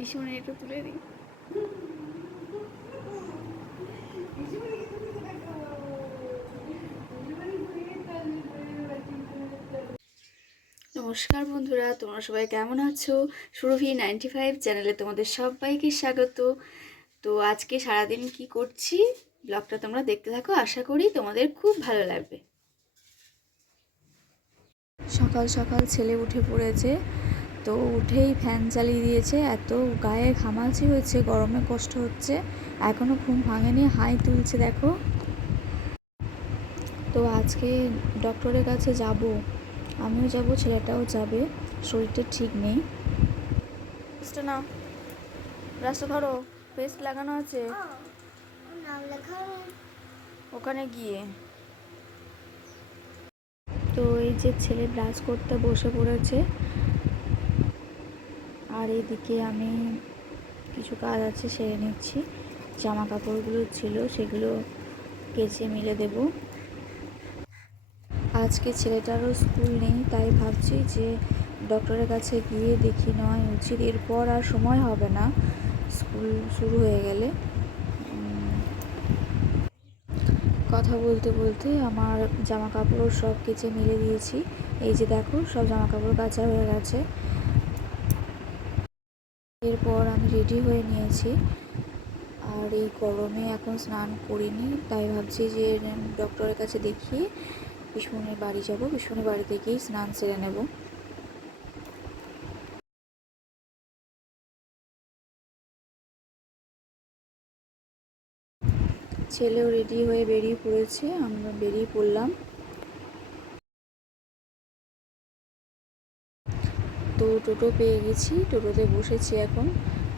পিছনে একটু তুলে দিই। নমস্কার বন্ধুরা, তোমরা সবাই কেমন আছো? সুরভি 95 চ্যানেলে তোমাদের সবাইকে স্বাগত। তো আজকে সারাদিন কি করছি ব্লগটা তোমরা দেখতে থাকো, আশা করি তোমাদের খুব ভালো লাগবে। সকাল সকাল ছেলে উঠে পড়েছে, তো উঠেই ফ্যান চালিয়ে দিয়েছে। এত গায়ে ঘামাচি হয়েছে, গরমে কষ্ট হচ্ছে, এখনও ঘুম ভাঙেনি, হাই তুলছে দেখো। তো আজকে ডক্টরের কাছে যাব, আমিও যাব, ছেলেটাও যাবে, শরীরটা ঠিক নেই। না, রাস্তা ধরো, পেস্ট লাগানো আছে ওখানে গিয়ে। তো এই যে ছেলে ব্রাশ করতে বসে পড়েছে, আর এইদিকে আমি কিছু কাজ আছে সেরে নিচ্ছি। জামা কাপড়গুলো ছিল সেগুলো কেচে মিলে দেব। আজকে ছেলেটারও স্কুল নেই, তাই ভাবছি যে ডক্টরের কাছে গিয়ে দেখি নেওয়াই উচিত। এরপর আর সময় হবে না স্কুল শুরু হয়ে গেলে। কথা বলতে বলতে আমার জামা কাপড় সব কেচে মিলে দিয়েছি। এই যে দেখো, সব জামা কাপড় কাচা হয়ে গেছে। এরপর আমি রেডি হয়ে নিয়েছি, আর এই গরমে এখন স্নান করিনি, তাই ভাবছি যে ডক্টরের কাছে দেখিয়ে পিসমনির বাড়ি যাব, পিসমনির বাড়ি থেকেই স্নান সেরে নেব। ছেলেও রেডি হয়ে বেরিয়ে পড়েছে, আমরা বেরিয়ে পড়লাম। তো টোটো পেয়ে গেছি, টোটোতে বসেছি এখন।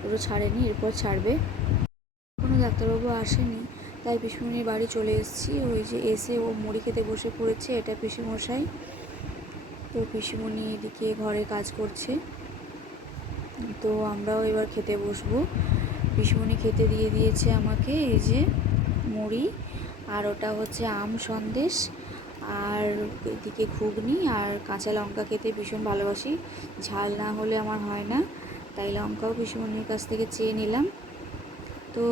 টোটো ছাড়েনি, এরপর ছাড়বে। কোনো ডাক্তারবাবু আসেনি, তাই পিসমনির বাড়ি চলে এসেছি। ওই যে এসে ও মুড়ি খেতে বসে পড়েছে, এটা পিসিমশাই। তো পিসিমণি এদিকে ঘরে কাজ করছে, তো আমরাও এবার খেতে বসবো। পিসিমণি খেতে দিয়ে দিয়েছে আমাকে এই যে মুড়ি, আর ওটা হচ্ছে আম সন্দেশ, আর এদিকে ঘুগনি আর কাঁচা লঙ্কা খেতে ভীষণ ভালোবাসি, ঝাল না হলে আমার হয় না, তাই লঙ্কাও পিসিমণির কাছ থেকে চেয়ে নিলাম। তো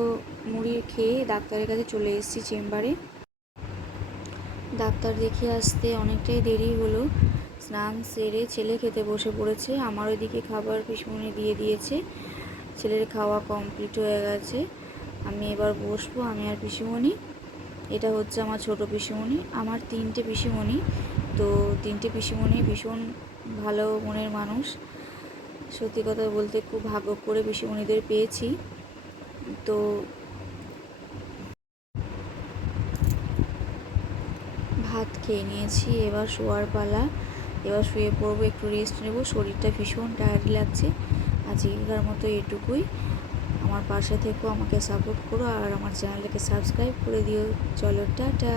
মুড়ি খেয়ে ডাক্তারের কাছে চলে এসেছি চেম্বারে। ডাক্তার দেখিয়ে আসতে অনেকটাই দেরি হলো। স্নান সেরে ছেলে খেতে বসে পড়েছে, আমার ওইদিকে খাবার পিসমণি দিয়ে দিয়েছে, ছেলের খাওয়া কমপ্লিট হয়ে গেছে। আমি এবার বসবো, আমি আর পিসিমণি। এটা হচ্ছে আমার ছোট পিসিমণি। আমার 3টে পিসিমণি, তো 3টে পিসিমণি ভীষণ ভালো মনের মানুষ। সত্যি কথা বলতে খুব ভাগ্য করে পিসিমণিদের পেয়েছি। তো ভাত খেয়ে নিয়েছি, এবার শোয়ার পালা। এবার শুয়ে পড়বো, একটু রেস্ট নেব, শরীরটা ভীষণ টায়ার্ড লাগছে। আজকের মতো এটুকুই। আমার পাশে থেকেও, আমাকে সাপোর্ট করো, আর আমার চ্যানেলটাকে সাবস্ক্রাইব করে দিও। চলো, টাটা।